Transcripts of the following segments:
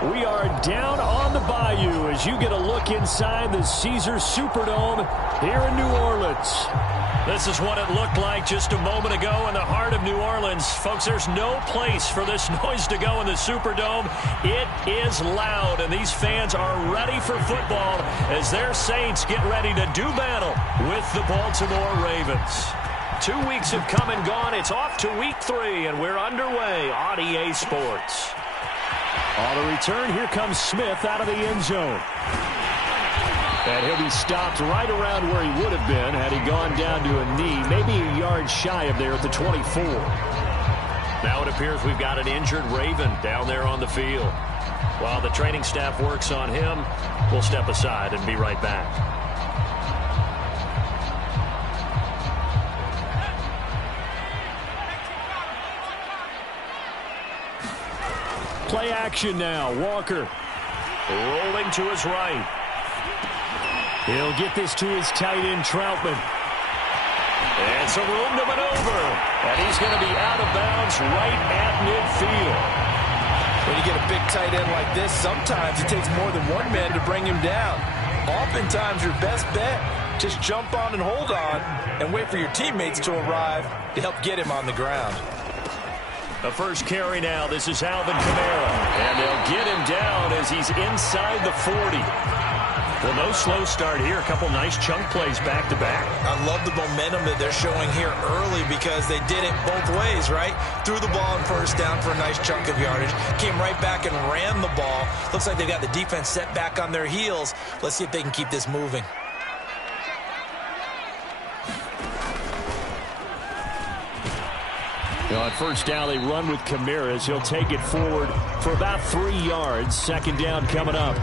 We are down on the bayou as you get a look inside the Caesars Superdome here in New Orleans. This is what it looked like just a moment ago in the heart of New Orleans. Folks, there's no place for this noise to go in the Superdome. It is loud, and these fans are ready for football as their Saints get ready to do battle with the Baltimore Ravens. 2 weeks have come and gone. It's off to week 3, and we're underway on EA Sports. On the return, here comes Smith out of the end zone. And he'll be stopped right around where he would have been had he gone down to a knee, maybe a yard shy of there at the 24. Now it appears we've got an injured Raven down there on the field. While the training staff works on him, we'll step aside and be right back. Play action now. Walker rolling to his right. He'll get this to his tight end, Troutman. And some room to maneuver. And he's going to be out of bounds right at midfield. When you get a big tight end like this, sometimes it takes more than one man to bring him down. Oftentimes your best bet, just jump on and hold on and wait for your teammates to arrive to help get him on the ground. The first carry now. This is Alvin Kamara. And they'll get him down as he's inside the 40. Well, no slow start here. A couple nice chunk plays back-to-back. I love the momentum that they're showing here early because they did it both ways, right? Threw the ball on first down for a nice chunk of yardage. Came right back and ran the ball. Looks like they got the defense set back on their heels. Let's see if they can keep this moving. On first down, they run with Kamara as he'll take it forward for about 3 yards. Second down coming up.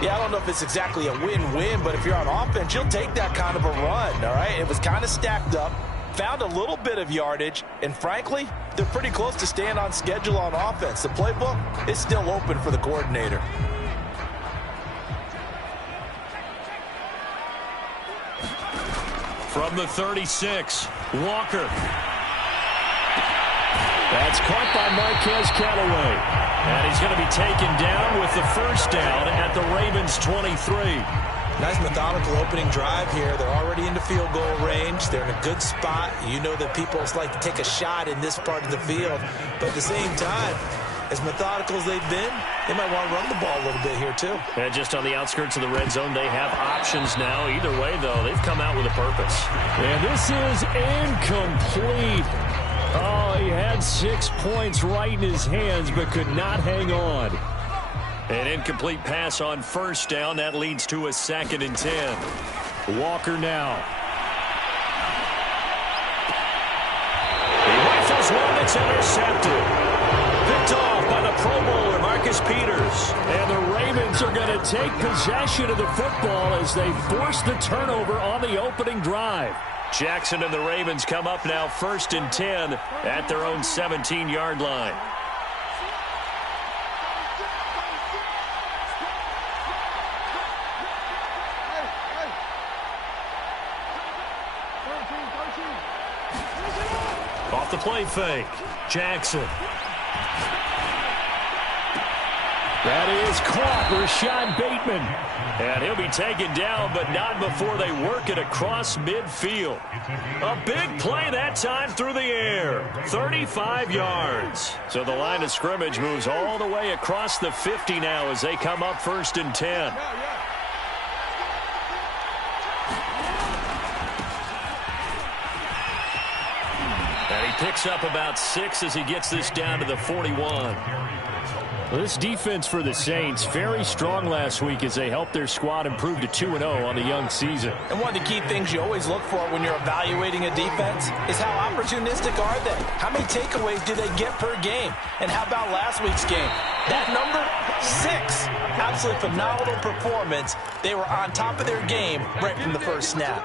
Yeah, I don't know if it's exactly a win-win, but if you're on offense, you'll take that kind of a run, all right? It was kind of stacked up, found a little bit of yardage, and frankly, they're pretty close to staying on schedule on offense. The playbook is still open for the coordinator. From the 36, Walker. That's caught by Marquez Callaway. And he's going to be taken down with the first down at the Ravens' 23. Nice methodical opening drive here. They're already into field goal range. They're in a good spot. You know that people like to take a shot in this part of the field. But at the same time, as methodical as they've been, they might want to run the ball a little bit here too. And just on the outskirts of the red zone, they have options now. Either way, though, they've come out with a purpose. And this is incomplete. Oh, he had 6 points right in his hands, but could not hang on. An incomplete pass on first down. That leads to a 2nd and 10. Walker now. He rifles one that's intercepted. Picked off by the Pro Bowler, Marcus Peters. And the Ravens are going to take possession of the football as they force the turnover on the opening drive. Jackson and the Ravens come up now 1st and 10 at their own 17-yard line. Off the play fake, Jackson. That is caught, Rashad Bateman. And he'll be taken down, but not before they work it across midfield. A big play that time through the air. 35 yards. So the line of scrimmage moves all the way across the 50 now as they come up 1st and 10. And he picks up about 6 as he gets this down to the 41. Well, this defense for the Saints, very strong last week as they helped their squad improve to 2-0 on the young season. And one of the key things you always look for when you're evaluating a defense is how opportunistic are they? How many takeaways do they get per game? And how about last week's game? That number, 6. Absolutely phenomenal performance. They were on top of their game right from the first snap.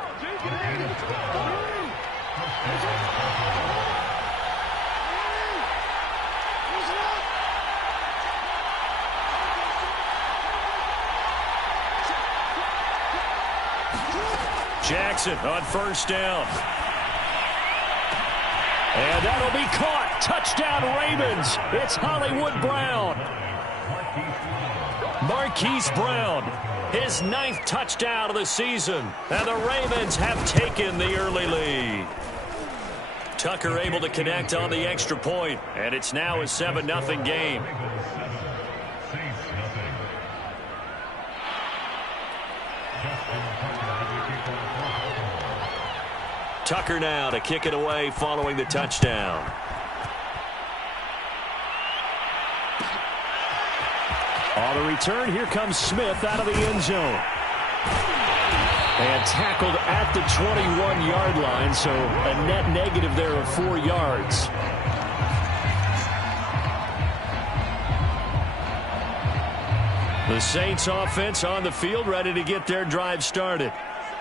Jackson on first down. And that'll be caught. Touchdown, Ravens. It's Hollywood Brown. Marquise Brown, his 9th touchdown of the season. And the Ravens have taken the early lead. Tucker able to connect on the extra point, and it's now a 7-0 game. Tucker now to kick it away following the touchdown. On the return, here comes Smith out of the end zone. And tackled at the 21-yard line, so a net negative there of 4 yards. The Saints offense on the field, ready to get their drive started.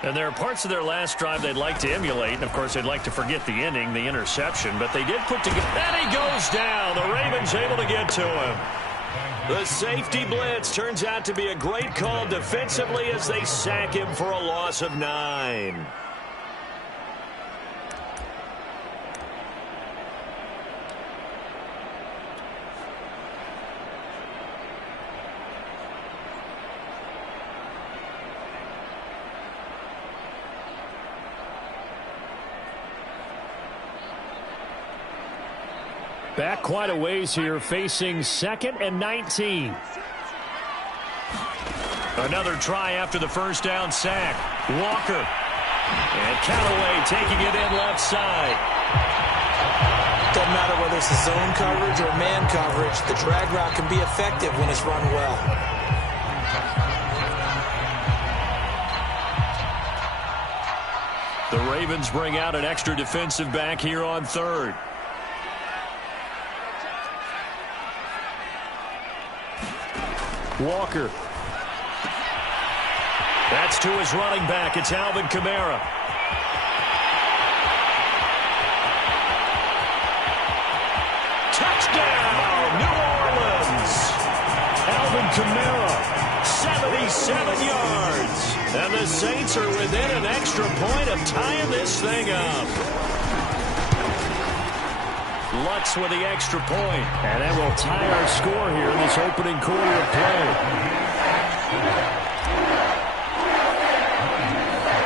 And there are parts of their last drive they'd like to emulate. And, of course, they'd like to forget the inning, the interception. But they did put together. And he goes down. The Ravens able to get to him. The safety blitz turns out to be a great call defensively as they sack him for a loss of 9. Back quite a ways here, facing 2nd and 19. Another try after the first down sack. Walker. And Callaway taking it in left side. Doesn't matter whether it's a zone coverage or man coverage, the drag route can be effective when it's run well. The Ravens bring out an extra defensive back here on 3rd. Walker. That's to his running back. It's Alvin Kamara. Touchdown, New Orleans. Alvin Kamara. 77 yards. And the Saints are within an extra point of tying this thing up. Lutz with the extra point. And that will tie our score here in this opening quarter of play.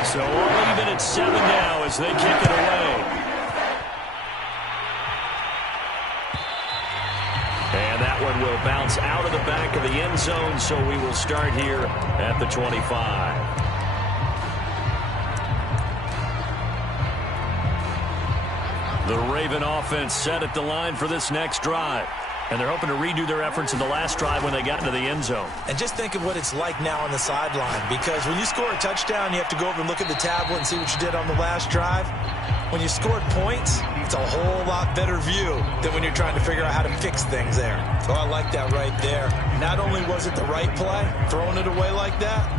So all even at 7 now as they kick it away. And that one will bounce out of the back of the end zone, so we will start here at the 25. The Raven offense set at the line for this next drive. And they're hoping to redo their efforts in the last drive when they got into the end zone. And just think of what it's like now on the sideline, because when you score a touchdown, you have to go over and look at the tablet and see what you did on the last drive. When you scored points, it's a whole lot better view than when you're trying to figure out how to fix things there. So I like that right there. Not only was it the right play, throwing it away like that,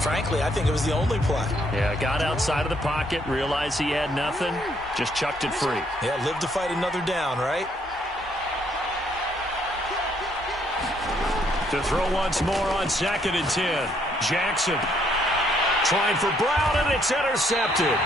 frankly, I think it was the only play. Yeah, got outside of the pocket, realized he had nothing, just chucked it free. Yeah, live to fight another down, right? To throw once more on 2nd and 10. Jackson trying for Brown, and it's intercepted.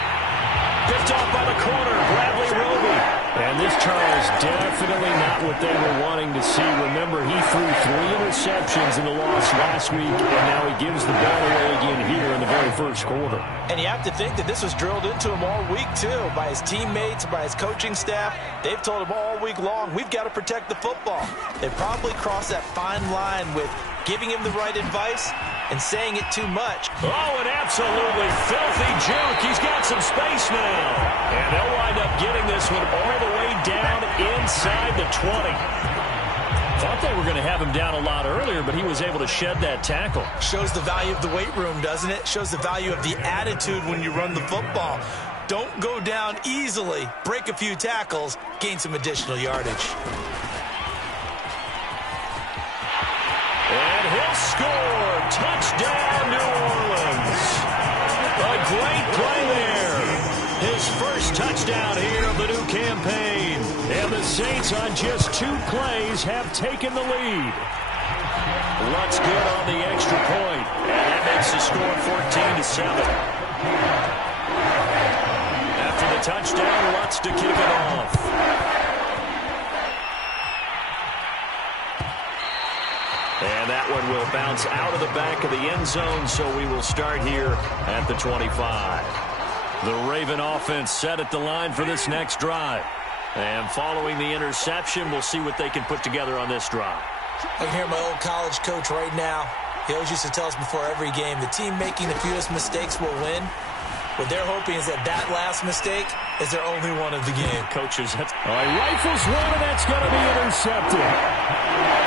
Picked off by the corner, Bradley Roby. And this, Charles, definitely not what they were wanting to see. Remember, he threw 3 interceptions in the loss last week, and now he gives the ball away again here in the very first quarter. And you have to think that this was drilled into him all week, too, by his teammates, by his coaching staff. They've told him all week long, we've got to protect the football. They probably crossed that fine line with giving him the right advice and saying it too much. Oh, an absolutely filthy juke. He's got some space now. And they'll wind up getting this one all the way down inside the 20. Thought they were going to have him down a lot earlier, but he was able to shed that tackle. Shows the value of the weight room, doesn't it? Shows the value of the attitude when you run the football. Don't go down easily. Break a few tackles. Gain some additional yardage. And he'll score. Touchdown, New Orleans. A great play there. His first touchdown here of the new campaign. And the Saints on just 2 plays have taken the lead. Lutz good on the extra point. And that makes the score 14-7. After the touchdown, Lutz to kick it off. And that one will bounce out of the back of the end zone, so we will start here at the 25. The Raven offense set at the line for this next drive. And following the interception, we'll see what they can put together on this drive. I can hear my old college coach right now. He always used to tell us before every game, the team making the fewest mistakes will win. What they're hoping is that last mistake is their only one of the game. Coaches, all right, rifles one, and that's going to be intercepted.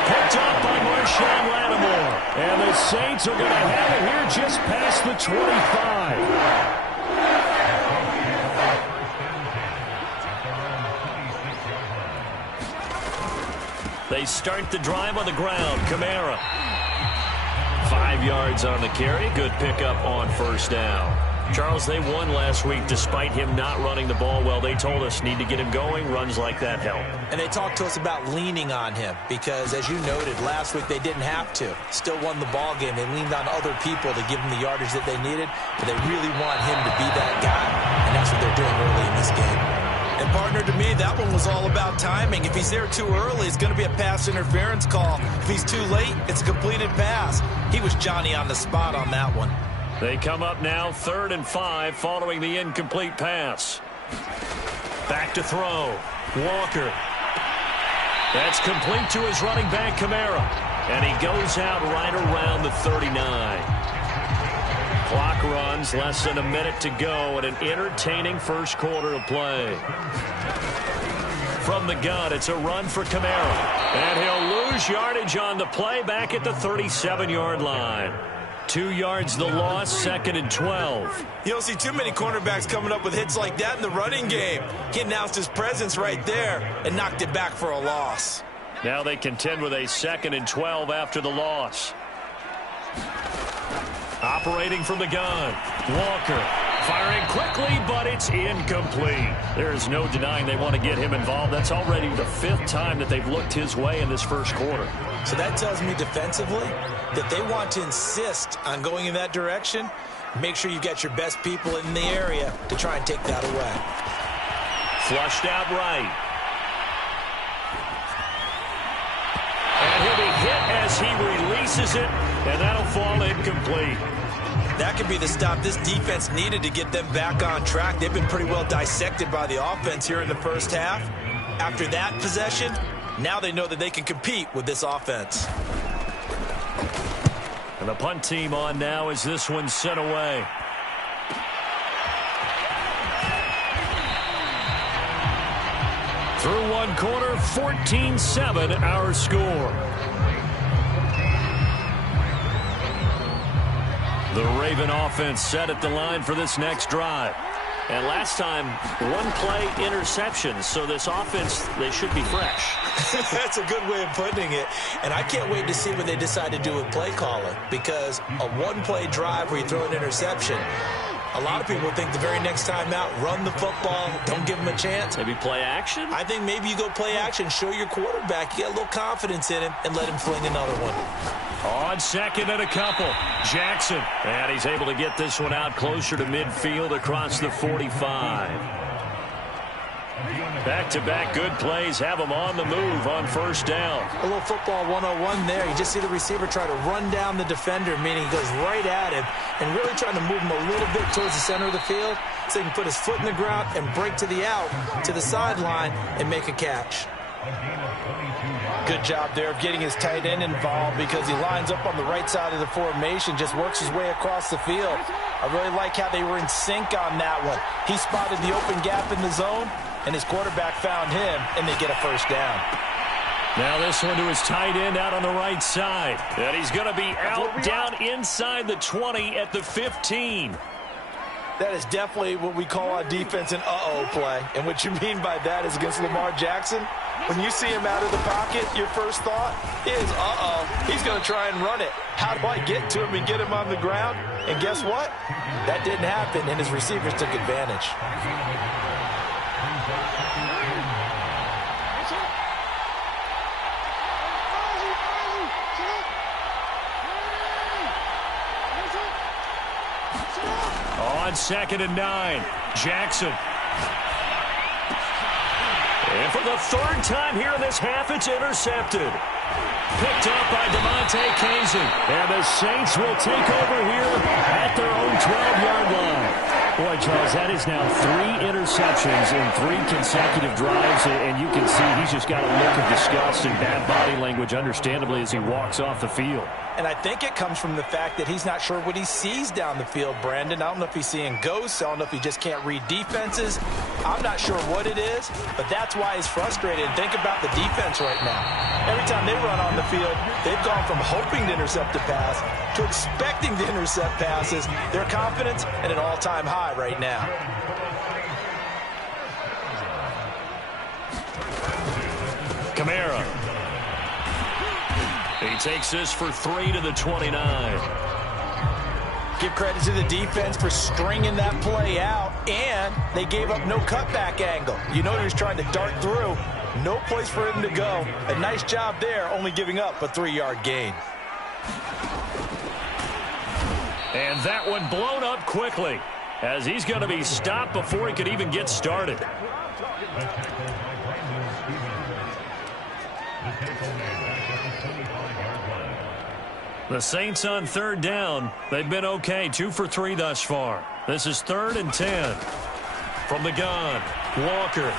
Picked up by Marshawn Lattimore. And the Saints are going to have it here just past the 25. They start the drive on the ground. Kamara. 5 yards on the carry. Good pickup on first down. Charles, they won last week despite him not running the ball well. They told us need to get him going. Runs like that help. And they talked to us about leaning on him because, as you noted, last week they didn't have to. Still won the ball game. They leaned on other people to give them the yardage that they needed, but they really want him to be that guy, and that's what they're doing early in this game. And, partner, to me, that one was all about timing. If he's there too early, it's going to be a pass interference call. If he's too late, it's a completed pass. He was Johnny on the spot on that one. They come up now 3rd and 5 following the incomplete pass. Back to throw. Walker. That's complete to his running back, Kamara. And he goes out right around the 39. Clock runs, less than a minute to go, and an entertaining first quarter of play. From the gun, it's a run for Kamara. And he'll lose yardage on the play back at the 37-yard line. 2 yards the loss, 2nd and 12. You don't see too many cornerbacks coming up with hits like that in the running game. He announced his presence right there and knocked it back for a loss. Now they contend with a 2nd and 12 after the loss. Operating from the gun, Walker firing quickly, but it's incomplete. There's no denying they want to get him involved. That's already the 5th time that they've looked his way in this first quarter. So that tells me defensively that they want to insist on going in that direction. Make sure you get your best people in the area to try and take that away. Flushed out right. And he'll be hit as he releases it, and that'll fall incomplete. That could be the stop this defense needed to get them back on track. They've been pretty well dissected by the offense here in the first half. After that possession, now they know that they can compete with this offense. And the punt team on now as this one's sent away. Through one quarter, 14-7 our score. The Raven offense set at the line for this next drive. And last time, one play interception. So this offense, they should be fresh. That's a good way of putting it. And I can't wait to see what they decide to do with play calling. Because a one-play drive where you throw an interception, a lot of people think the very next time out, run the football, don't give them a chance. Maybe play action? I think maybe you go play action, show your quarterback, you get a little confidence in him, and let him fling another one. On 2nd and a couple, Jackson. And he's able to get this one out closer to midfield across the 45. Back-to-back good plays have him on the move on first down. A little football 101 there. You just see the receiver try to run down the defender, meaning he goes right at him and really trying to move him a little bit towards the center of the field so he can put his foot in the ground and break to the out, to the sideline, and make a catch. Good job there of getting his tight end involved because he lines up on the right side of the formation, just works his way across the field. I really like how they were in sync on that one. He spotted the open gap in the zone, and his quarterback found him, and they get a first down. Now this one to his tight end out on the right side. And he's going to be out down inside the 20 at the 15. That is definitely what we call on defense an uh-oh play. And what you mean by that is against Lamar Jackson, when you see him out of the pocket, your first thought is, uh-oh, he's going to try and run it. How do I get to him and get him on the ground? And guess what? That didn't happen, and his receivers took advantage. On 2nd and 9, Jackson. And for the 3rd time here in this half, it's intercepted. Picked up by Devontae Kazee. And the Saints will take over here at their own 12-yard line. Boy, Charles, that is now 3 interceptions in 3 consecutive drives, and you can see he's just got a look of disgust and bad body language, understandably, as he walks off the field. And I think it comes from the fact that he's not sure what he sees down the field, Brandon. I don't know if he's seeing ghosts. I don't know if he just can't read defenses. I'm not sure what it is, but that's why he's frustrated. And think about the defense right now. Every time they run on the field, they've gone from hoping to intercept a pass to expecting to intercept passes. Their confidence at an all-time high right now. Kamara. He takes this for 3 to the 29. Give credit to the defense for stringing that play out, and they gave up no cutback angle. You know he was trying to dart through. No place for him to go. A nice job there, only giving up a 3-yard gain. And that one blown up quickly, as he's going to be stopped before he could even get started. The Saints on 3rd down. They've been okay, 2 for 3 thus far. This is 3rd and 10. From the gun, Walker.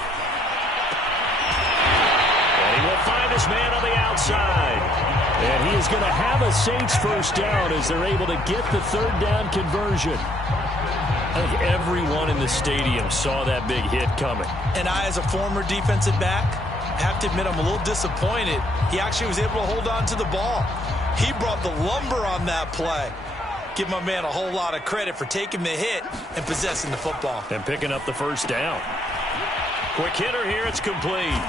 And he will find his man on the outside. And he is going to have a Saints first down as they're able to get the 3rd down conversion. I think everyone in the stadium saw that big hit coming. And I, as a former defensive back, have to admit I'm a little disappointed. He actually was able to hold on to the ball. He brought the lumber on that play. Give my man a whole lot of credit for taking the hit and possessing the football. And picking up the first down. Quick hitter here, it's complete.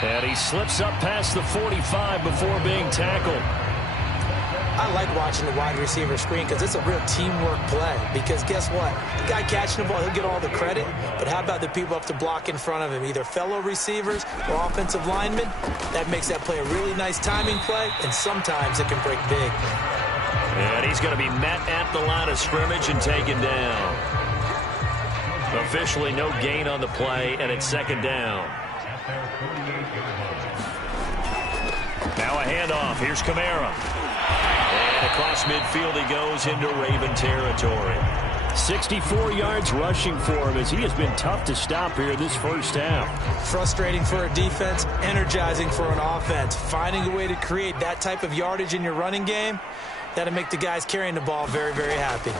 And he slips up past the 45 before being tackled. I like watching the wide receiver screen because it's a real teamwork play. Because guess what? The guy catching the ball, he'll get all the credit. But how about the people up to block in front of him? Either fellow receivers or offensive linemen. That makes that play a really nice timing play. And sometimes it can break big. And he's going to be met at the line of scrimmage and taken down. Officially no gain on the play, and it's 2nd down. Now a handoff. Here's Kamara. And across midfield he goes into Raven territory. 64 yards rushing for him as he has been tough to stop here this first half. Frustrating for a defense, energizing for an offense. Finding a way to create that type of yardage in your running game, that'll make the guys carrying the ball very, very happy.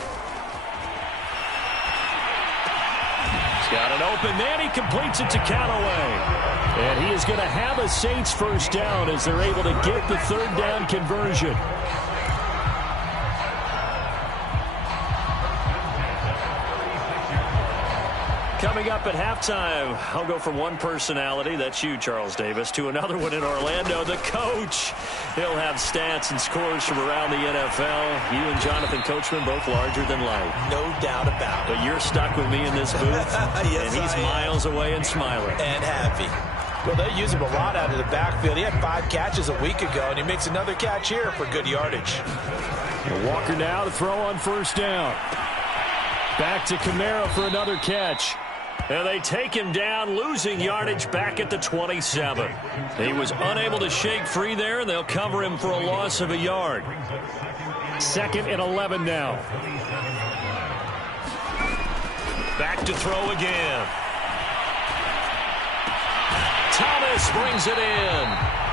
He's got an open man. He completes it to Callaway. And he is going to have a Saints first down as they're able to get the 3rd down conversion. Coming up at halftime, I'll go from one personality, that's you, Charles Davis, to another one in Orlando, the coach. He'll have stats and scores from around the NFL. You and Jonathan Coachman, both larger than life. No doubt about it. But you're stuck with me in this booth, yes, and he's miles away and smiling. And happy. Well, they use him a lot out of the backfield. He had 5 catches a week ago, and he makes another catch here for good yardage. And Walker now to throw on first down. Back to Kamara for another catch. And they take him down, losing yardage back at the 27. He was unable to shake free there, and they'll cover him for a loss of a yard. 2nd and 11 now. Back to throw again. Thomas brings it in.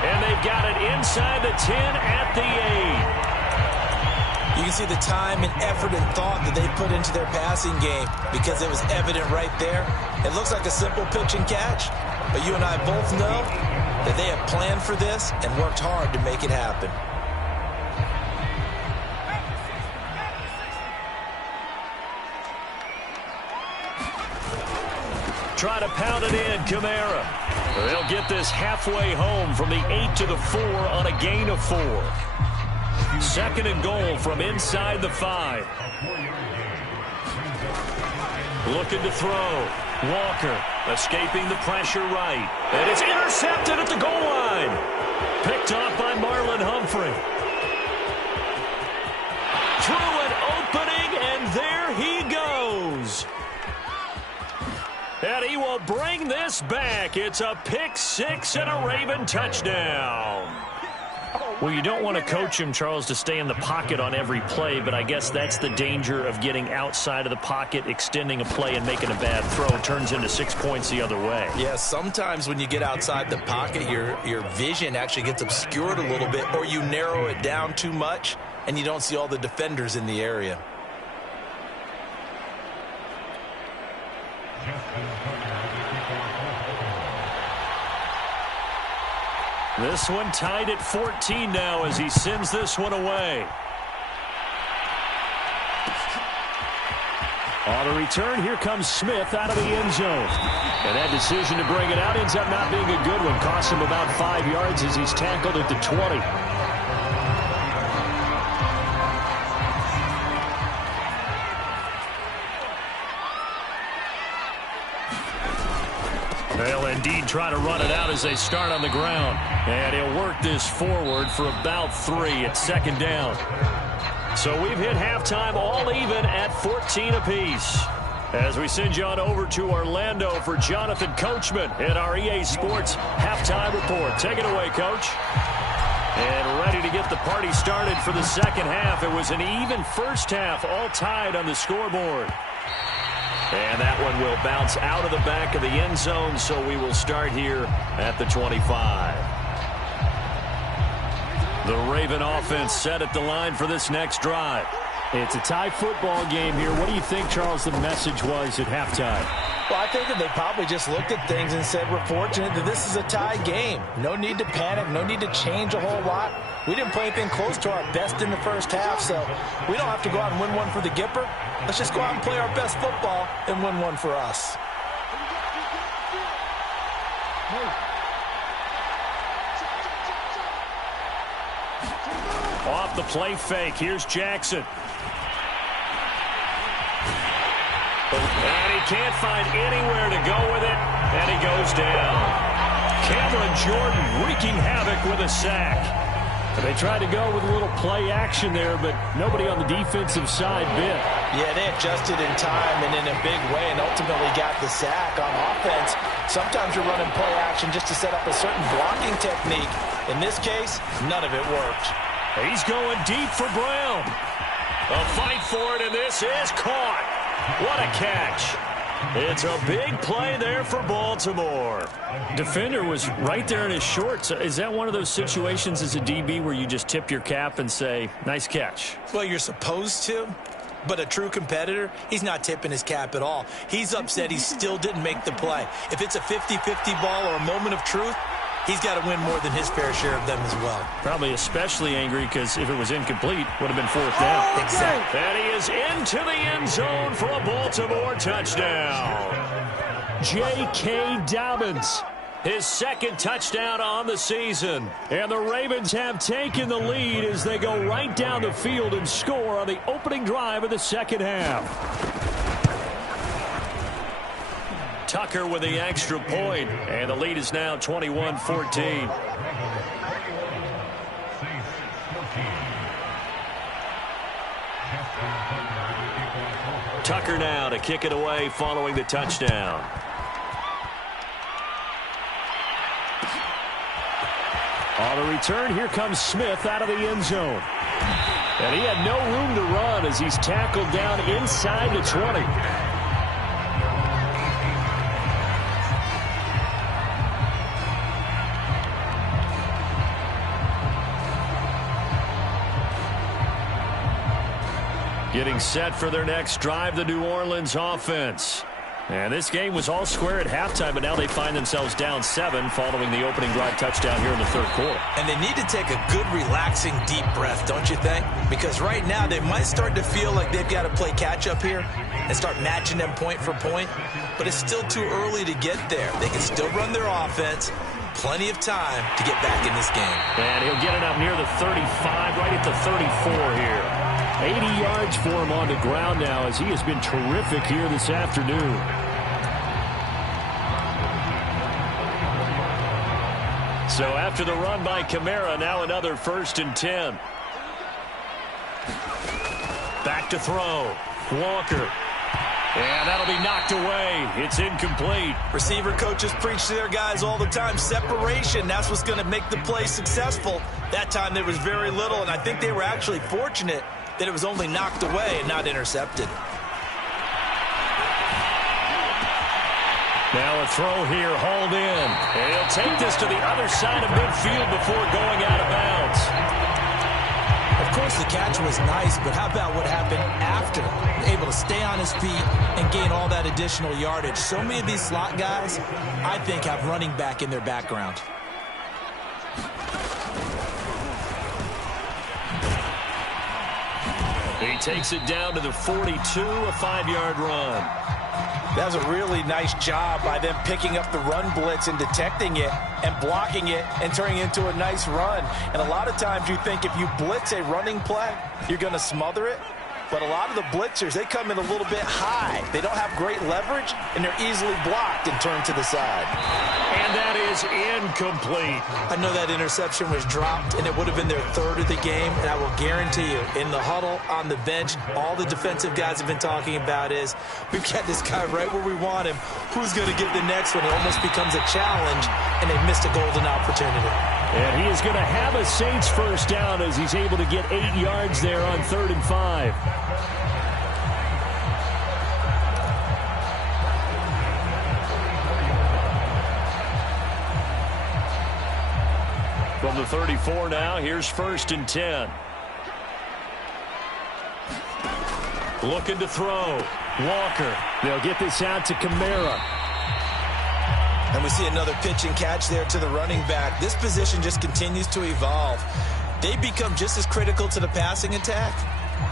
And they've got it inside the 10 at the 8. You can see the time and effort and thought that they put into their passing game because it was evident right there. It looks like a simple pitch and catch, but you and I both know that they have planned for this and worked hard to make it happen. Try to pound it in, Kamara. They'll get this halfway home from the 8 to the 4 on a gain of 4. 2nd and goal from inside the 5. Looking to throw. Walker escaping the pressure right. And it's intercepted at the goal line. Picked off by Marlon Humphrey. Through an opening, and there he goes. And he will bring this back. It's a pick 6 and a Raven touchdown. Well, you don't want to coach him, Charles, to stay in the pocket on every play, but I guess that's the danger of getting outside of the pocket, extending a play, and making a bad throw. It turns into 6 points the other way. Yeah, sometimes when you get outside the pocket, your vision actually gets obscured a little bit, or you narrow it down too much, and you don't see all the defenders in the area. This one tied at 14 now as he sends this one away. On the return, here comes Smith out of the end zone. And that decision to bring it out ends up not being a good one. Costs him about 5 yards as he's tackled at the 20. They'll indeed try to run it out as they start on the ground. And he'll work this forward for about 3 at second down. So we've hit halftime all even at 14 apiece. As we send you on over to Orlando for Jonathan Coachman in our EA Sports Halftime Report. Take it away, Coach. And ready to get the party started for the second half. It was an even first half, all tied on the scoreboard. And that one will bounce out of the back of the end zone, so we will start here at the 25. The Raven offense set at the line for this next drive. It's a tie football game here. What do you think, Charles, the message was at halftime? Well, I think that they probably just looked at things and said, we're fortunate that this is a tie game. No need to panic, no need to change a whole lot. We didn't play anything close to our best in the first half, so we don't have to go out and win one for the Gipper. Let's just go out and play our best football and win one for us. Off the play fake, here's Jackson. And he can't find anywhere to go with it, and he goes down. Cameron Jordan wreaking havoc with a sack. They tried to go with a little play action there, but nobody on the defensive side bit. Yeah, they adjusted in time and in a big way and ultimately got the sack. On offense, sometimes you're running play action just to set up a certain blocking technique. In this case, none of it worked. He's going deep for Brown. A fight for it, and this is caught. What a catch. It's a big play there for Baltimore. Defender was right there in his shorts. Is that one of those situations as a DB where you just tip your cap and say, nice catch? Well, you're supposed to, but a true competitor, he's not tipping his cap at all. He's upset he still didn't make the play. If it's a 50-50 ball or a moment of truth, he's got to win more than his fair share of them as well. Probably especially angry because if it was incomplete, would have been fourth down. Exactly. And he is into the end zone for a Baltimore touchdown. J.K. Dobbins. His second touchdown on the season. And the Ravens have taken the lead as they go right down the field and score on the opening drive of the second half. Tucker with the extra point, and the lead is now 21-14. Tucker now to kick it away following the touchdown. On the return, here comes Smith out of the end zone. And he had no room to run as he's tackled down inside the 20. Getting set for their next drive, the New Orleans offense. And this game was all square at halftime, but now they find themselves down 7 following the opening drive touchdown here in the third quarter. And they need to take a good, relaxing, deep breath, don't you think? Because right now they might start to feel like they've got to play catch-up here and start matching them point for point. But it's still too early to get there. They can still run their offense. Plenty of time to get back in this game. And he'll get it up near the 35, right at the 34 here. 80 yards for him on the ground now as he has been terrific here this afternoon. So after the run by Kamara, now another 1st and 10. Back to throw. Walker. And that'll be knocked away. It's incomplete. Receiver coaches preach to their guys all the time. Separation, that's what's going to make the play successful. That time there was very little, and I think they were actually fortunate that it was only knocked away and not intercepted. Now a throw here, hauled in. And he'll take this to the other side of midfield before going out of bounds. Of course, the catch was nice, but how about what happened after? Able to stay on his feet and gain all that additional yardage. So many of these slot guys, I think, have running back in their background. He takes it down to the 42, a 5-yard run. That was a really nice job by them picking up the run blitz and detecting it and blocking it and turning it into a nice run. And a lot of times you think if you blitz a running play, you're going to smother it. But a lot of the blitzers, they come in a little bit high. They don't have great leverage, and they're easily blocked and turned to the side. And that is incomplete. I know that interception was dropped, and it would have been their third of the game, and I will guarantee you, in the huddle, on the bench, all the defensive guys have been talking about is, we've got this guy right where we want him. Who's going to get the next one? It almost becomes a challenge, and they missed a golden opportunity. And he is going to have a Saints first down as he's able to get 8 yards there on 3rd and 5. From the 34 now, here's 1st and 10. Looking to throw. Walker. They'll get this out to Kamara. And we see another pitch and catch there to the running back. This position just continues to evolve. They become just as critical to the passing attack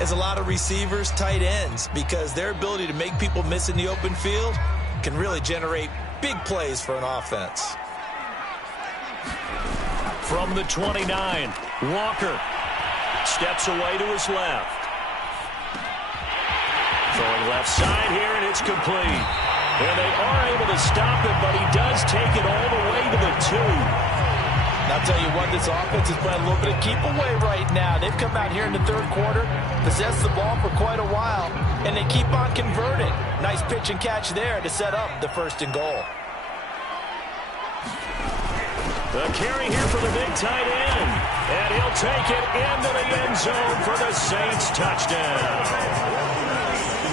as a lot of receivers, tight ends, because their ability to make people miss in the open field can really generate big plays for an offense. From the 29, Walker steps away to his left. Throwing left side here, and it's complete. And they are able to stop him, but he does take it all the way to the 2. And I'll tell you what, this offense is playing a little bit of keep away right now. They've come out here in the 3rd quarter, possessed the ball for quite a while, and they keep on converting. Nice pitch and catch there to set up the 1st and goal. The carry here for the big tight end. And he'll take it into the end zone for the Saints touchdown.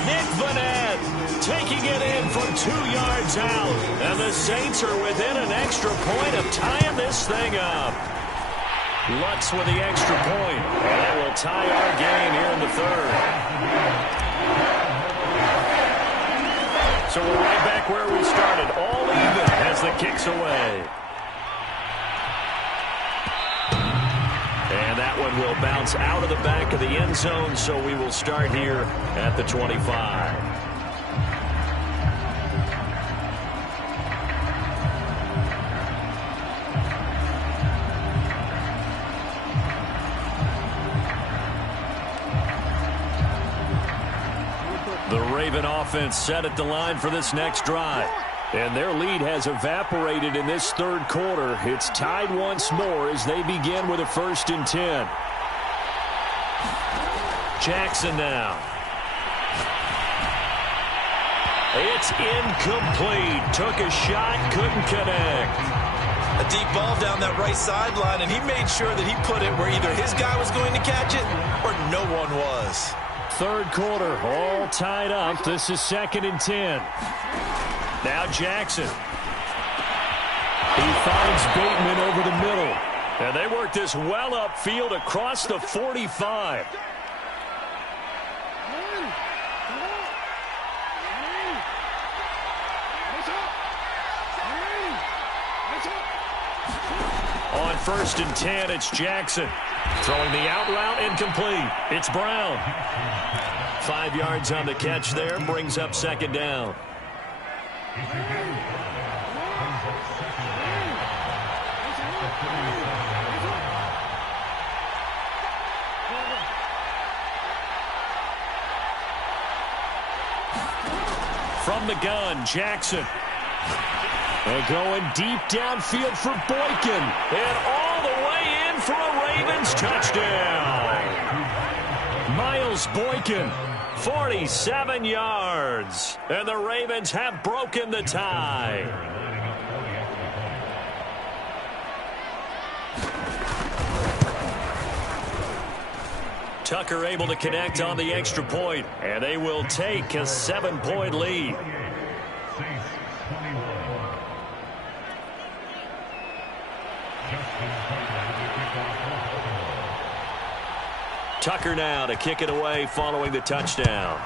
Nick Vanette taking it in from 2 yards out. And the Saints are within an extra point of tying this thing up. Lutz with the extra point. And that will tie our game here in the 3rd. So we're right back where we started. All even as the kick's away. And that one will bounce out of the back of the end zone, so we will start here at the 25. The Raven offense set at the line for this next drive. And their lead has evaporated in this 3rd quarter. It's tied once more as they begin with a 1st and 10. Jackson now. It's incomplete. Took a shot, couldn't connect. A deep ball down that right sideline, and he made sure that he put it where either his guy was going to catch it or no one was. 3rd quarter, all tied up. This is 2nd and 10. Now Jackson. He finds Bateman over the middle. And they work this well upfield across the 45. On 1st and 10, it's Jackson. Throwing the out route, incomplete. It's Brown. 5 yards on the catch there, brings up 2nd down. From the gun, Jackson. They're going deep downfield for Boykin. And all the way in for a Ravens touchdown. Miles Boykin 47 yards. And the Ravens have broken the tie. Tucker able to connect on the extra point, and they will take a 7-point lead. Tucker now to kick it away following the touchdown.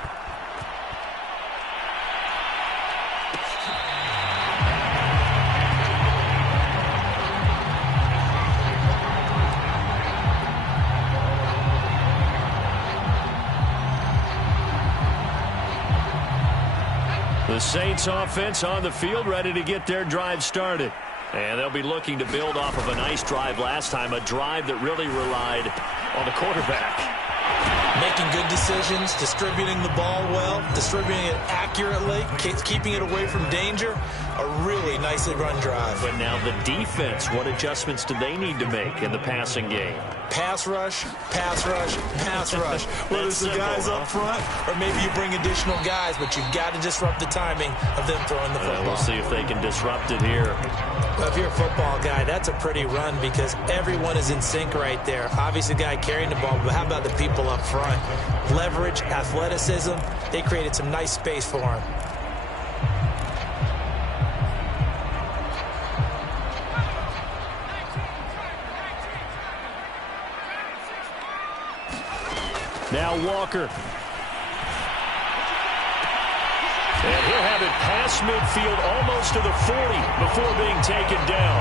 The Saints offense on the field, ready to get their drive started. And they'll be looking to build off of a nice drive last time, a drive that really relied on the quarterback. Making good decisions, distributing the ball well, distributing it accurately, keeping it away from danger. A really nicely run drive. But now the defense, what adjustments do they need to make in the passing game? Pass rush, pass rush, pass rush. Whether it's the guys up front or maybe you bring additional guys, but you've got to disrupt the timing of them throwing the football. We'll see if they can disrupt it here. Well, if you're a football guy, that's a pretty run because everyone is in sync right there. Obviously, the guy carrying the ball, but how about the people up front? Leverage, athleticism, they created some nice space for him. Now Walker. And he'll have it past midfield almost to the 40 before being taken down.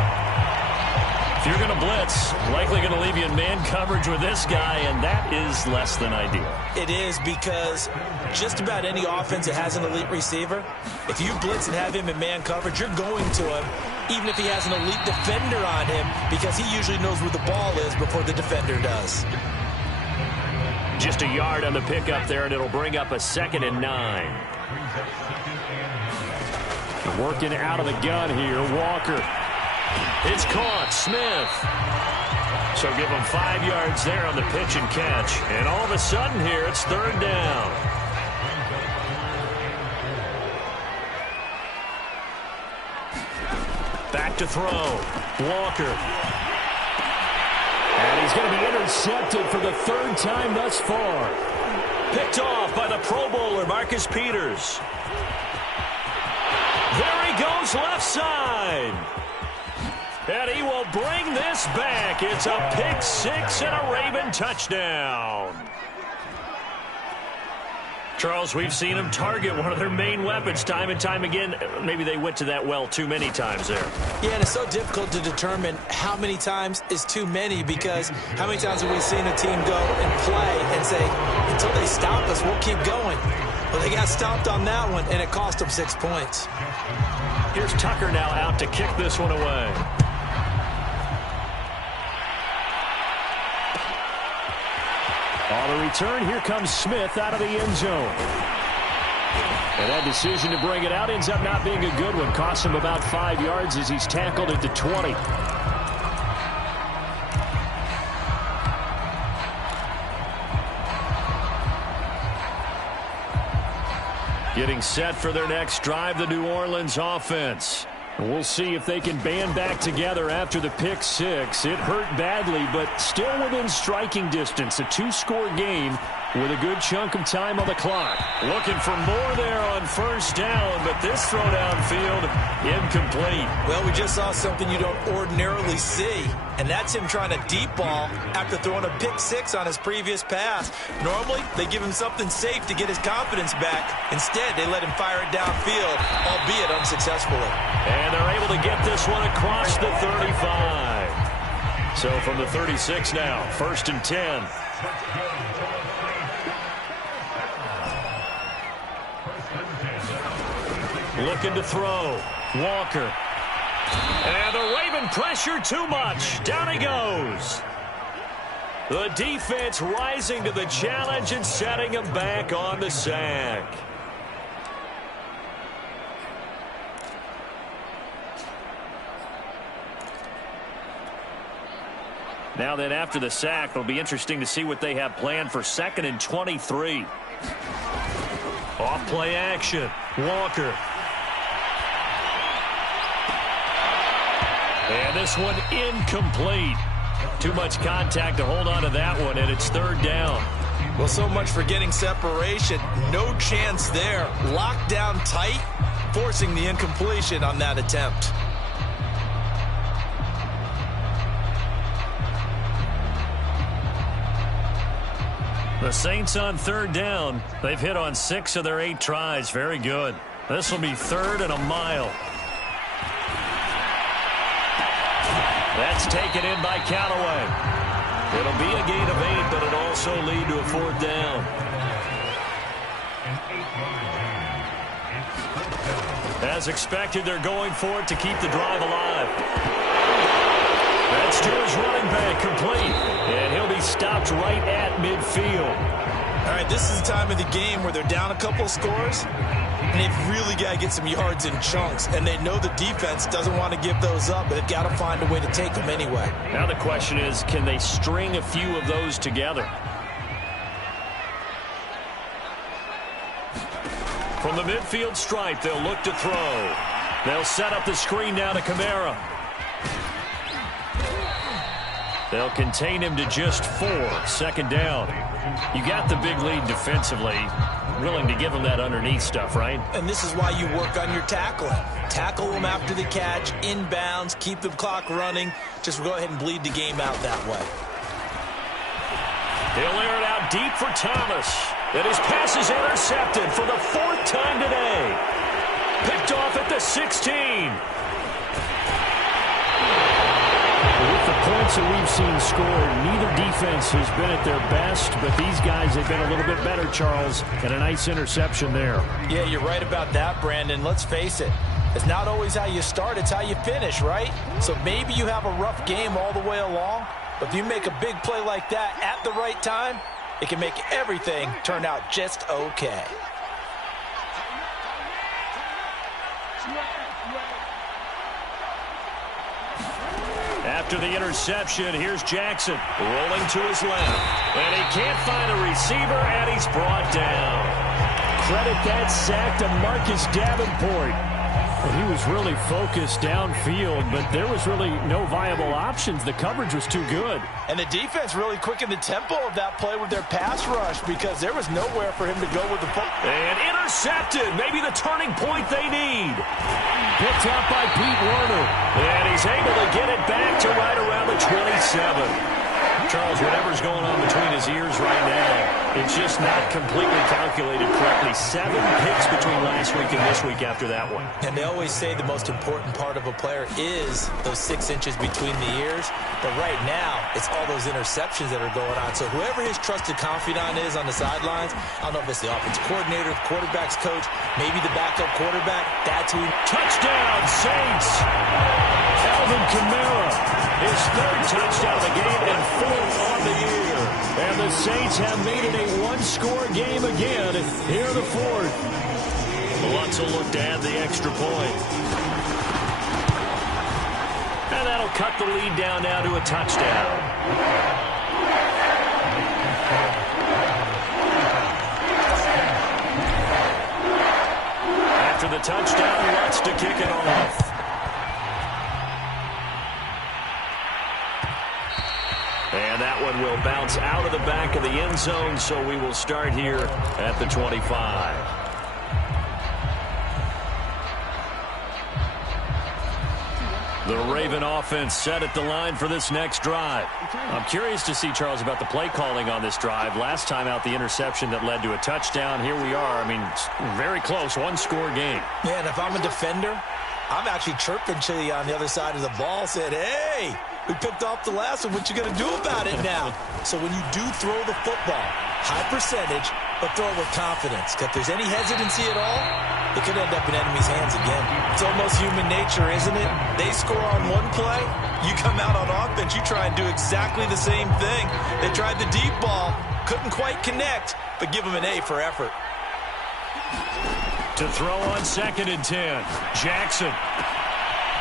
If you're going to blitz, likely going to leave you in man coverage with this guy, and that is less than ideal. It is because just about any offense that has an elite receiver, if you blitz and have him in man coverage, you're going to him, even if he has an elite defender on him, because he usually knows where the ball is before the defender does. Just a yard on the pickup there, and it'll bring up a 2nd and 9. Working out of the gun here, Walker. It's caught, Smith. So give him 5 yards there on the pitch and catch. And all of a sudden here, it's 3rd down. Back to throw. Walker. And he's going to be intercepted for the 3rd time thus far. Picked off by the Pro Bowler, Marcus Peters. There he goes, left side. And he will bring this back. It's a pick 6 and a Raven touchdown. Charles, we've seen them target one of their main weapons time and time again. Maybe they went to that well too many times there. Yeah, and it's so difficult to determine how many times is too many because how many times have we seen a team go and play and say, until they stop us, we'll keep going. Well, they got stopped on that one, and it cost them 6 points. Here's Tucker now out to kick this one away. On the return, here comes Smith out of the end zone. And that decision to bring it out ends up not being a good one. Costs him about 5 yards as he's tackled at the 20. Getting set for their next drive, the New Orleans offense. We'll see if they can band back together after the pick 6. It hurt badly, but still within striking distance. A 2-score game with a good chunk of time on the clock. Looking for more there on 1st down, but this throw downfield incomplete. Well, we just saw something you don't ordinarily see, and that's him trying to deep ball after throwing a pick 6 on his previous pass. Normally, they give him something safe to get his confidence back. Instead, they let him fire it downfield, albeit unsuccessfully. And they're able to get this one across the 35. So from the 36 now, 1st and 10. Looking to throw. Walker. And the Raven pressure too much. Down he goes. The defense rising to the challenge and setting him back on the sack. Now then, after the sack, it'll be interesting to see what they have planned for 2nd and 23. Off play action. Walker. And this one incomplete. Too much contact to hold on to that one, and it's third down. Well, so much for getting separation. No chance there. Locked down tight, forcing the incompletion on that attempt. The Saints on third down. They've hit on 6 of their 8 tries. Very good. This will be third and a mile. That's taken in by Callaway. It'll be a gain of 8, but it'll also lead to a fourth down. As expected, they're going for it to keep the drive alive. That's to his running back, complete. And he'll be stopped right at midfield. All right, this is the time of the game where they're down a couple scores, and they've really got to get some yards in chunks. And they know the defense doesn't want to give those up, but they've got to find a way to take them anyway. Now the question is, can they string a few of those together? From the midfield stripe, they'll look to throw. They'll set up the screen now to Kamara. They'll contain him to just 4. Second down. You got the big lead defensively. Willing to give him that underneath stuff, right? And this is why you work on your tackling. Tackle them after the catch, inbounds, keep the clock running. Just go ahead and bleed the game out that way. He'll air it out deep for Thomas. And his pass is intercepted for the 4th time today. Picked off at the 16. With the points that we've seen scored, neither defense has been at their best, but these guys have been a little bit better, Charles, and a nice interception there. Yeah, you're right about that, Brandon. Let's face it. It's not always how you start, it's how you finish, right? So maybe you have a rough game all the way along, but if you make a big play like that at the right time, it can make everything turn out just okay. After the interception, here's Jackson rolling to his left. And he can't find a receiver, and he's brought down. Credit that sack to Marcus Davenport. Well, he was really focused downfield, but there was really no viable options. The coverage was too good. And the defense really quickened the tempo of that play with their pass rush because there was nowhere for him to go with the football. And intercepted. Maybe the turning point they need. Picked up by Pete Werner. And he's able to get it back to right around the 27. Charles, whatever's going on between his ears right now, it's just not completely calculated correctly. 7 picks between last week and this week after that one. And they always say the most important part of a player is those 6 inches between the ears. But right now, it's all those interceptions that are going on. So whoever his trusted confidant is on the sidelines, I don't know if it's the offensive coordinator, the quarterback's coach, maybe the backup quarterback, that's who. Touchdown, Saints! Alvin Kamara, his 3rd touchdown of the game and 4th on the year. And the Saints have made it a 1-score game again here in the 4th. Lutz will look to add the extra point. And that'll cut the lead down now to a touchdown. After the touchdown, Lutz to kick it off. And that one will bounce out of the back of the end zone, so we will start here at the 25. The Raven offense set at the line for this next drive. I'm curious to see, Charles, about the play calling on this drive. Last time out, the interception that led to a touchdown. Here we are. I mean, very close, 1-score game. Yeah, and if I'm a defender, I'm actually chirping to you on the other side of the ball, said, hey, we picked off the last one. What you going to do about it now? So when you do throw the football, high percentage, but throw it with confidence. If there's any hesitancy at all, it could end up in enemy's hands again. It's almost human nature, isn't it? They score on one play, you come out on offense, you try and do exactly the same thing. They tried the deep ball, couldn't quite connect, but give them an A for effort. To throw on 2nd and 10, Jackson.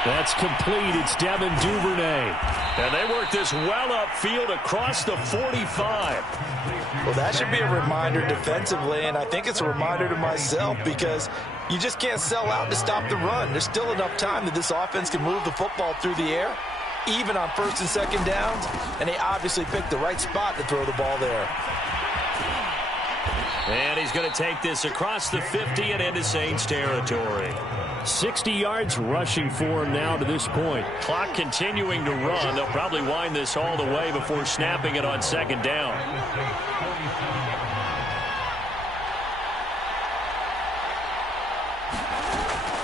That's complete. It's Devin Duvernay. And they work this well upfield across the 45. Well, that should be a reminder defensively, and I think it's a reminder to myself because you just can't sell out to stop the run. There's still enough time that this offense can move the football through the air, even on first and second downs, and they obviously picked the right spot to throw the ball there. And he's going to take this across the 50 and into Saints territory. 60 yards rushing for him now to this point. Clock continuing to run. They'll probably wind this all the way before snapping it on second down.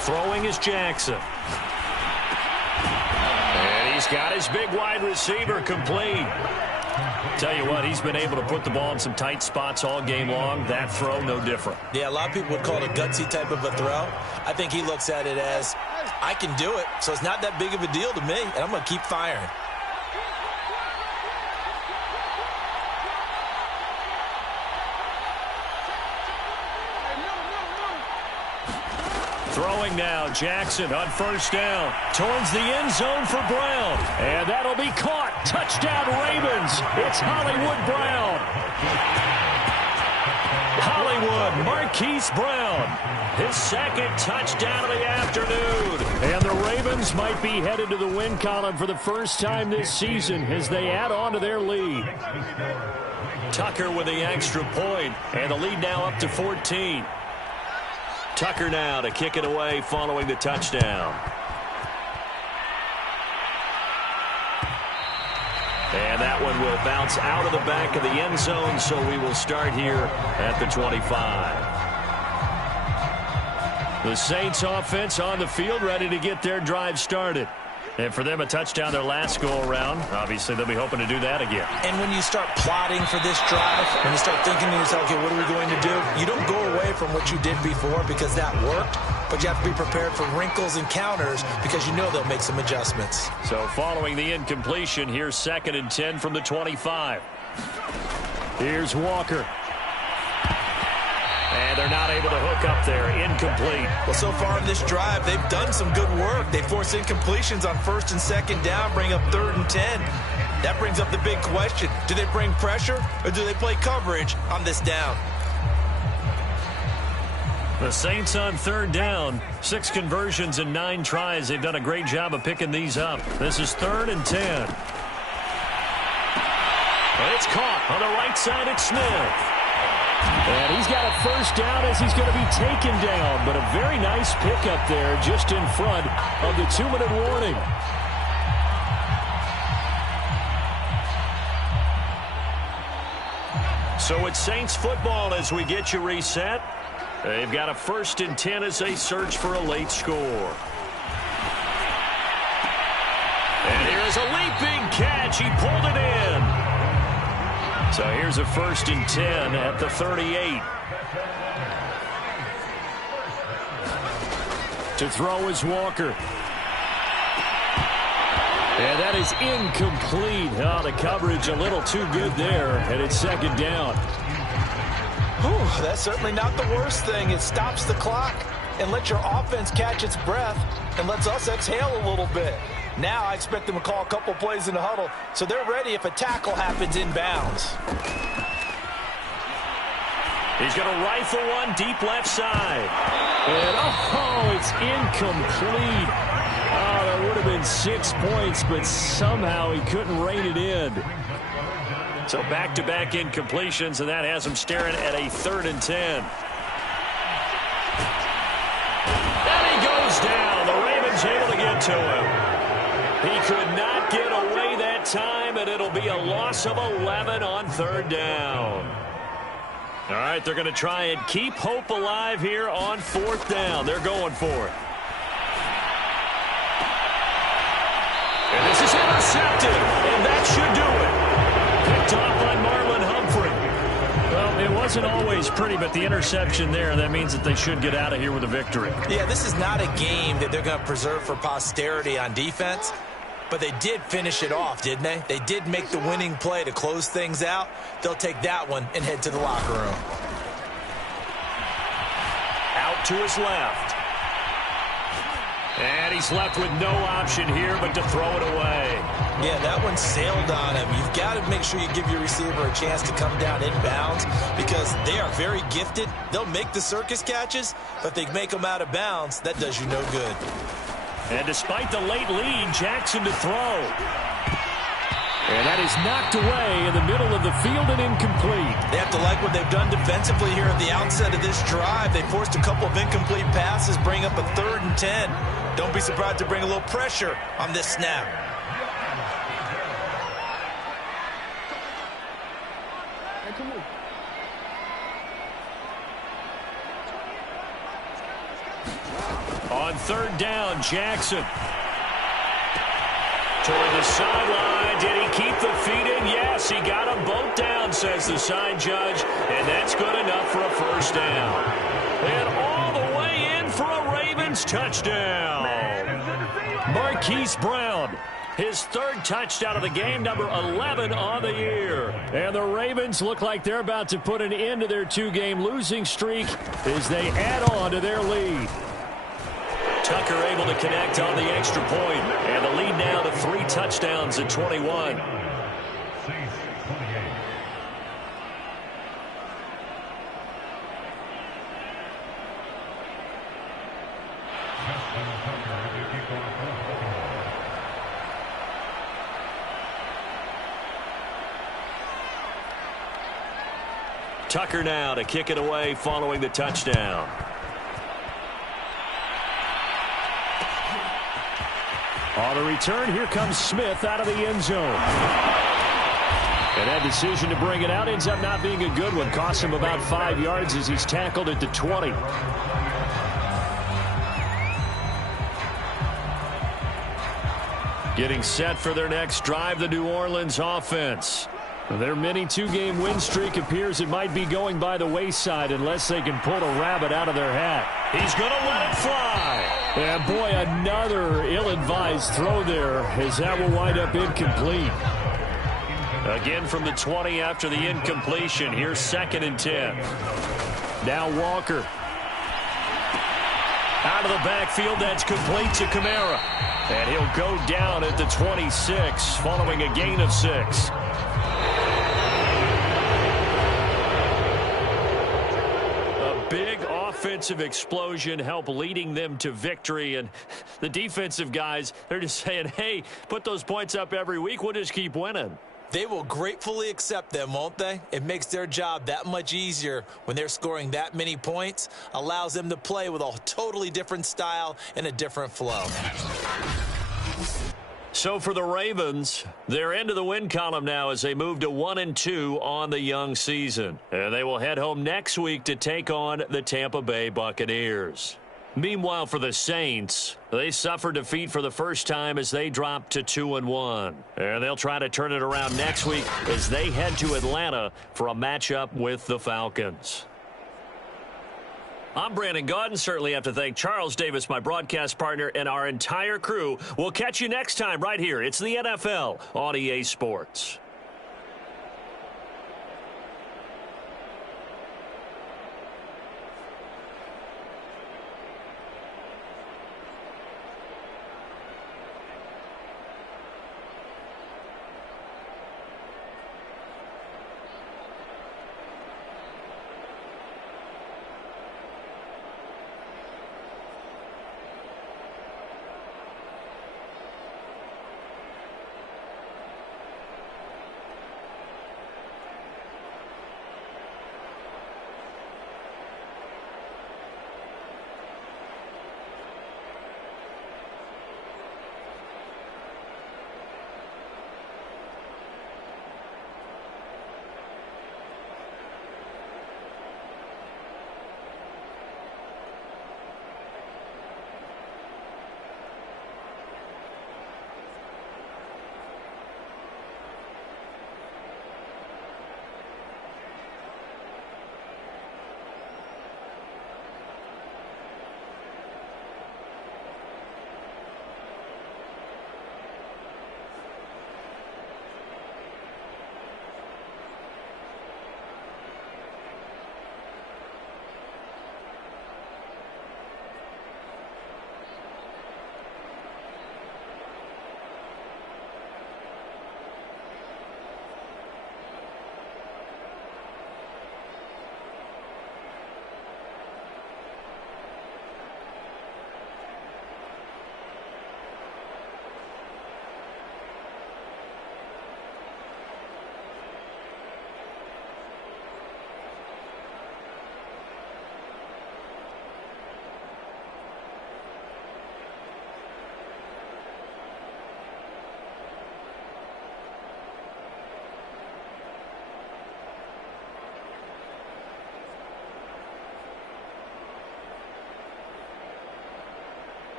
Throwing is Jackson. And he's got his big wide receiver complete. Tell you what, he's been able to put the ball in some tight spots all game long. That throw, no different. Yeah, a lot of people would call it a gutsy type of a throw. I think he looks at it as, I can do it, so it's not that big of a deal to me, and I'm going to keep firing. Throwing now, Jackson on first down. Towards the end zone for Brown. And that'll be caught. Touchdown, Ravens. It's Hollywood Brown. Hollywood, Marquise Brown. His second touchdown of the afternoon. And the Ravens might be headed to the win column for the first time this season as they add on to their lead. Tucker with the extra point, and the lead now up to 14. Tucker now to kick it away following the touchdown. And that one will bounce out of the back of the end zone, so we will start here at the 25. The Saints offense on the field ready to get their drive started. And for them, a touchdown their last go-around. Obviously, they'll be hoping to do that again. And when you start plotting for this drive, when you start thinking to yourself, okay, what are we going to do? You don't go away from what you did before because that worked, but you have to be prepared for wrinkles and counters because you know they'll make some adjustments. So following the incompletion, here's 2nd and 10 from the 25. Here's Walker. And they're not able to hook up there. Incomplete. Well, so far in this drive, they've done some good work. They force incompletions on first and second down, bring up 3rd and 10. That brings up the big question. Do they bring pressure or do they play coverage on this down? The Saints on 3rd down. 6 conversions and 9 tries. They've done a great job of picking these up. This is 3rd and 10. And it's caught on the right side. It's Smith. And he's got a first down as he's going to be taken down. But a very nice pickup there just in front of the 2-minute warning. So it's Saints football as we get you reset. They've got a 1st and 10 as they search for a late score. And here's a leaping catch. He pulled it in. So here's a 1st and 10 at the 38. To throw is Walker. And that is incomplete. Oh, the coverage a little too good there. And it's 2nd down. Whew, that's certainly not the worst thing. It stops the clock and lets your offense catch its breath and lets us exhale a little bit. Now I expect them to call a couple plays in the huddle, so they're ready if a tackle happens inbounds. He's going to rifle one deep left side. And, oh, it's incomplete. Oh, that would have been 6 points, but somehow he couldn't rein it in. So back-to-back incompletions, and that has him staring at a 3rd and 10. And he goes down. The Ravens able to get to him. He could not get away that time, and it'll be a loss of 11 on 3rd down. All right, they're going to try and keep hope alive here on 4th down. They're going for it. And this is intercepted, and that should do it. Picked off by Marlon Humphrey. Well, it wasn't always pretty, but the interception there, that means that they should get out of here with a victory. Yeah, this is not a game that they're going to preserve for posterity on defense. But they did finish it off, didn't they? They did make the winning play to close things out. They'll take that one and head to the locker room. Out to his left. And he's left with no option here but to throw it away. Yeah, that one sailed on him. You've got to make sure you give your receiver a chance to come down inbounds because they are very gifted. They'll make the circus catches, but if they make them out of bounds, that does you no good. And despite the late lead, Jackson to throw. And that is knocked away in the middle of the field and incomplete. They have to like what they've done defensively here at the outset of this drive. They forced a couple of incomplete passes, bring up a 3rd and 10. Don't be surprised to bring a little pressure on this snap. On 3rd down, Jackson. Toward the sideline. Did he keep the feet in? Yes, he got them both down, says the side judge. And that's good enough for a 1st down. And all the way in for a Ravens touchdown. Marquise Brown, his 3rd touchdown of the game, number 11 on the year. And the Ravens look like they're about to put an end to their 2-game losing streak as they add on to their lead. Tucker able to connect on the extra point, and the lead now to 3 touchdowns at 21. Tucker now to kick it away following the touchdown. On the return, here comes Smith out of the end zone. And that decision to bring it out ends up not being a good one. Costs him about 5 yards as he's tackled at the 20. Getting set for their next drive, the New Orleans offense. Their mini 2-game win streak appears it might be going by the wayside unless they can pull a rabbit out of their hat. He's going to let it fly. And boy, another ill-advised throw there as that will wind up incomplete. Again from the 20 after the incompletion. Here's 2nd and 10. Now Walker. Out of the backfield, that's complete to Kamara. And he'll go down at the 26 following a gain of 6. Big offensive explosion help leading them to victory. And the defensive guys, they're just saying, hey, put those points up every week. We'll just keep winning. They will gratefully accept them, won't they? It makes their job that much easier when they're scoring that many points. Allows them to play with a totally different style and a different flow. So for the Ravens, they're into the win column now as they move to 1-2 on the young season. And they will head home next week to take on the Tampa Bay Buccaneers. Meanwhile, for the Saints, they suffered defeat for the first time as they dropped to 2-1. And they'll try to turn it around next week as they head to Atlanta for a matchup with the Falcons. I'm Brandon Gaudin. Certainly have to thank Charles Davis, my broadcast partner, and our entire crew. We'll catch you next time right here. It's the NFL on EA Sports.